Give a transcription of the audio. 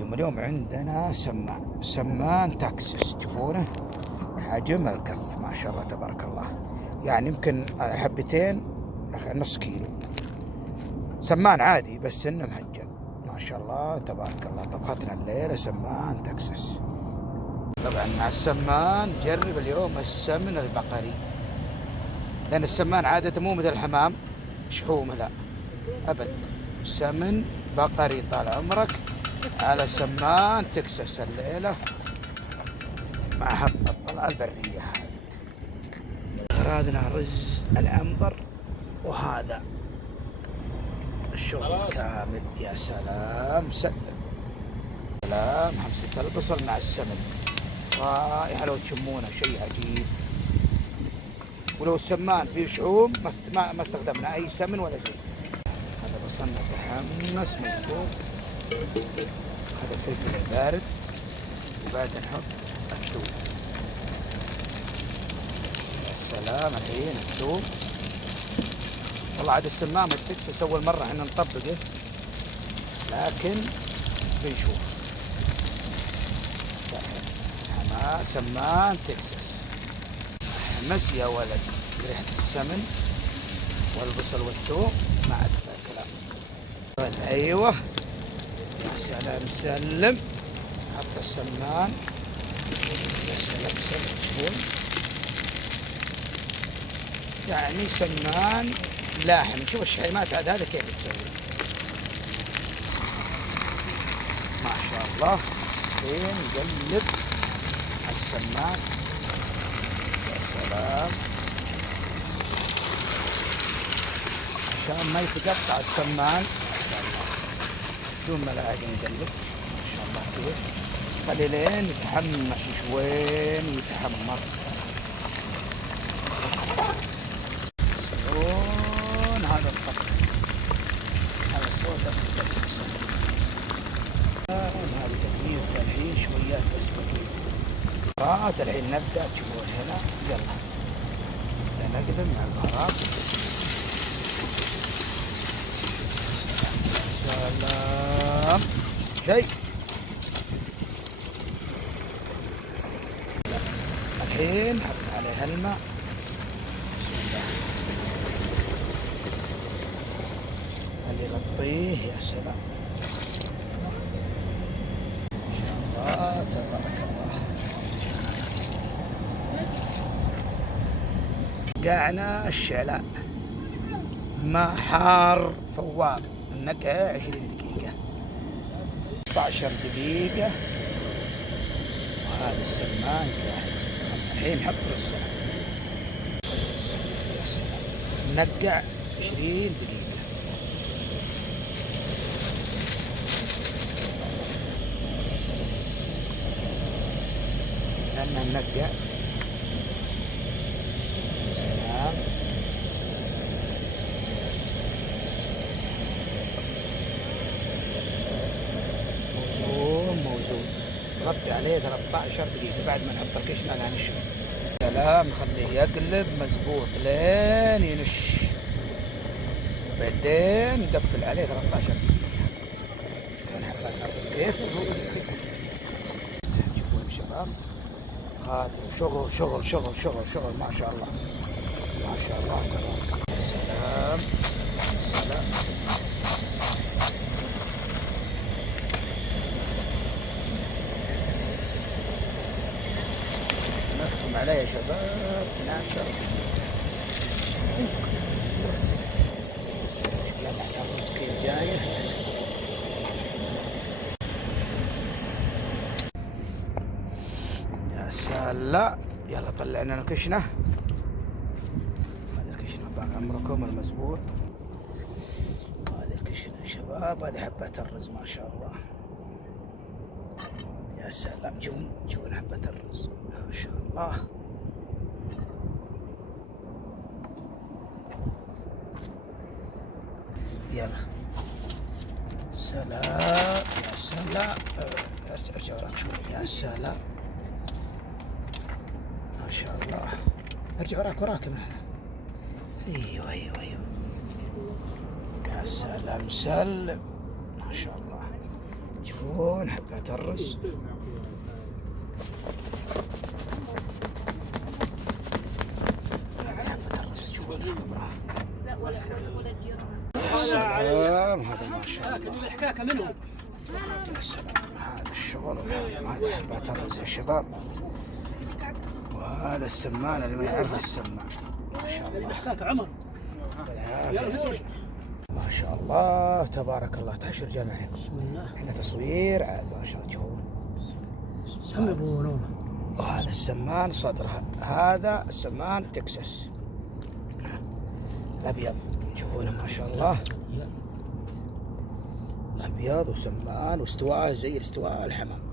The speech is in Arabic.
عليكم. اليوم عندنا سمان تاكسس، تشوفونه حجم الكف ما شاء الله تبارك الله، يعني يمكن حبتين نص كيلو. سمان عادي بس انه مهجن ما شاء الله تبارك الله. طبختنا الليلة سمان تاكسس. طبعا مع السمان جرب اليوم السمن البقري، لأن السمان عادة مو مثل الحمام شحوم، لا أبد، سمن بقري طال عمرك على سمان تكسس الليلة مع حبة الطلعة البرية. أرادنا رز العنبر، وهذا الشغل كامل. يا سلام سلم، سلام. حمسة البصل مع السمن رائحة لو تشمونه، شيء عجيب. ولو السمان فيه شحوم ما استخدمنا أي سمن ولا زيت. هذا بصلنا تحمس مظبوط. هذا الفلفل البارد، وبعد نحط الثوم. يا سلام. الحين الثوم، والله عاد السمام التكسس أول مرة احنا نطبقه، لكن بنشوف. سمان تكسس احمس يا ولد، ريحة السمن والبصل والثوم ما عاد الكلام. ايوه يا سلام سلم. حط السمان. يا سلام سلم. يعني سمان لاحم. شوف الشحيمات عاد هذا كيف تسوي ما شاء الله. الحين نقلب السمان. يا سلام، عشان ما يتقطع السمان بدون ملاعق نقلب ما شاء الله كذا. خلي لين يتحمس شوين ويتحمر. يسمعون هذا الطبخ، هذا صوت التسلسل. هذه تكمية الحين شويات بس بسيطة. الحين نبدأ. تشوفون هنا، يلا نقدم مع البهارات. سلام شيء. الحين نحط عليها الماء. اللي يغطيه. يا سلام ما شاء الله تبارك الله. قعنا الشعلاء، ماء حار فوار. النقع 20 دقيقة 16 دقيقة. وهذا السمان جاهز. الحين نحط رز. نقع 20 دقيقة. لأنه نقع. سلام. موزون. نغطي عليه 13 دقيقة بعد ما نحط الكشنة لا نشوف. سلام. نخليه يقلب مزبوط لين ينش، بعدين نقفل عليه 13 دقيقة. كيف تشوفون شباب؟ هذا شغل شغل شغل شغل شغل ما شاء الله ما شاء الله. سلام سلام. نختم عليه يا شباب 12. لا تحتاج الرز كيف جايه. يا سلام. يلا طلعنا الكشنة. هذه الكشنة طال عمركم المزبوط. هذه الكشنة يا شباب. هذه حبة الرز ما شاء الله. يا سلام. جون حبة الرز ما شاء الله. يلا سلام. يا سلام. ارجع وراك شوي. يا سلام ما شاء الله. ارجع وراك من هنا. ايوه. يا سلام سلم ما شاء الله. تشوفون حبات الرز. يا سلام، هذا ما شاء الله. يا سلام، هذا الشغل وهذا حبات الرز يا شباب. وهذا السمان اللي ما يعرف السمان ما شاء الله. بالعافية ما شاء الله تبارك الله. تعالوا رجال معي، بسم الله. احنا تصوير عاد ما شاء الله. تشوفون وهذا السمان صدرها، هذا السمان تكساس الابيض. تشوفونه ما شاء الله، ابيض وسمان واستواء زي استواء الحمام.